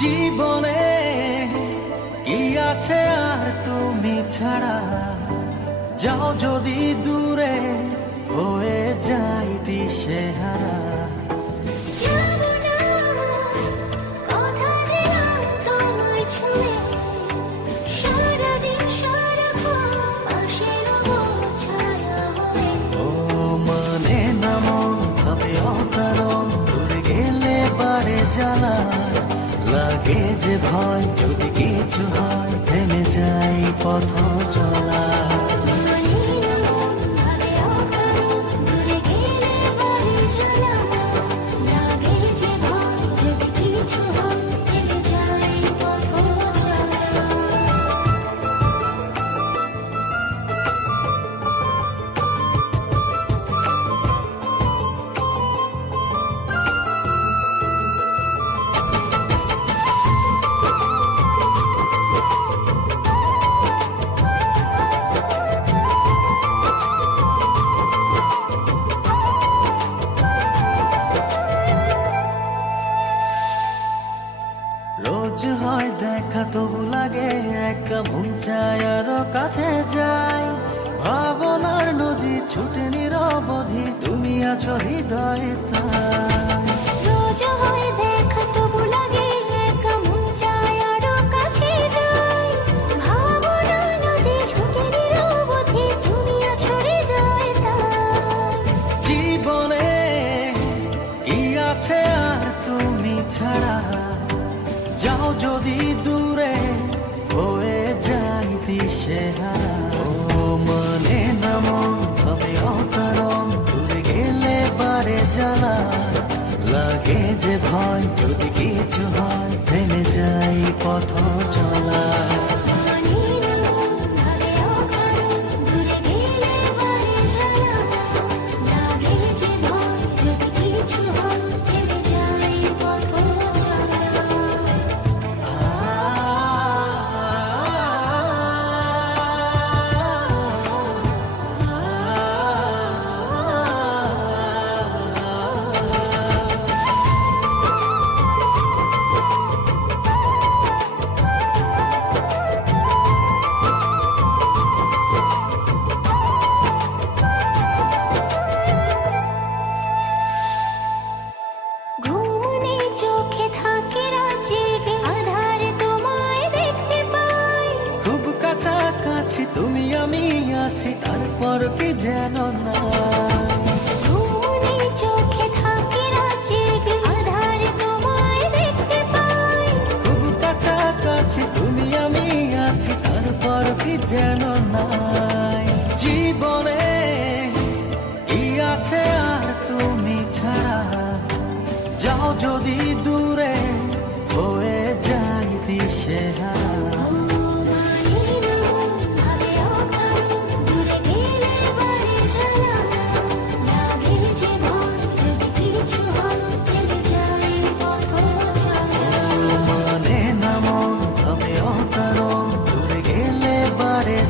জীবনে কি আছে আর তুমি ছাড়া, যাও যদি দূরে হয়ে যাই দিশেহারা। ও মানে না মন ভাবে অকারণ, দূরে গেলে বারে জ্বালা লাগে যে ভয়, যদি কিছু হয় থেমে যাই পথ চলা। রোজ হয় দেখা তবু লাগে একা, মন চায় আরো কাছে যাই। ভাবনার নদী ছুটে নিরবধি, তুমি আছো হৃদয়ে তাই। রোজ হয় দেখা তবু লাগে একা, মন চায় আরো কাছে যাই। ভাবনার নদী ছুটে নিরবধি, তুমি আছো হৃদয়ে তাই। জীবনে কি আছে আর তুমি ছাড়া, যাও যদি দূরে হয়ে যাই দিশেহারা। ও মানে না মন ভাবে অকারণ, দূরে গেলে বারে জ্বালা লাগে যে ভয়, যদি কিছু হয় থেমে যাই পথ চলা। কাছাকাছি তুমি আমি আছি, তারপর কি যেন না। চোখে থাকে জেগে, আধার তোমায় দেখতে পাই। খুব কাছাকাছি তুমি আমি আছি, তারপর কি যেন নাই। জীবনে কি আছে আর তুমি ছাড়া, যাও যদি দূরে হয়ে যাই দিশেহারা।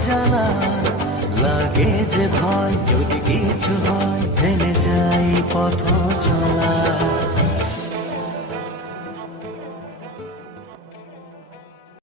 জ্বালা লাগে যে ভয়, যদি কিছু হয় থেমে যাই পথ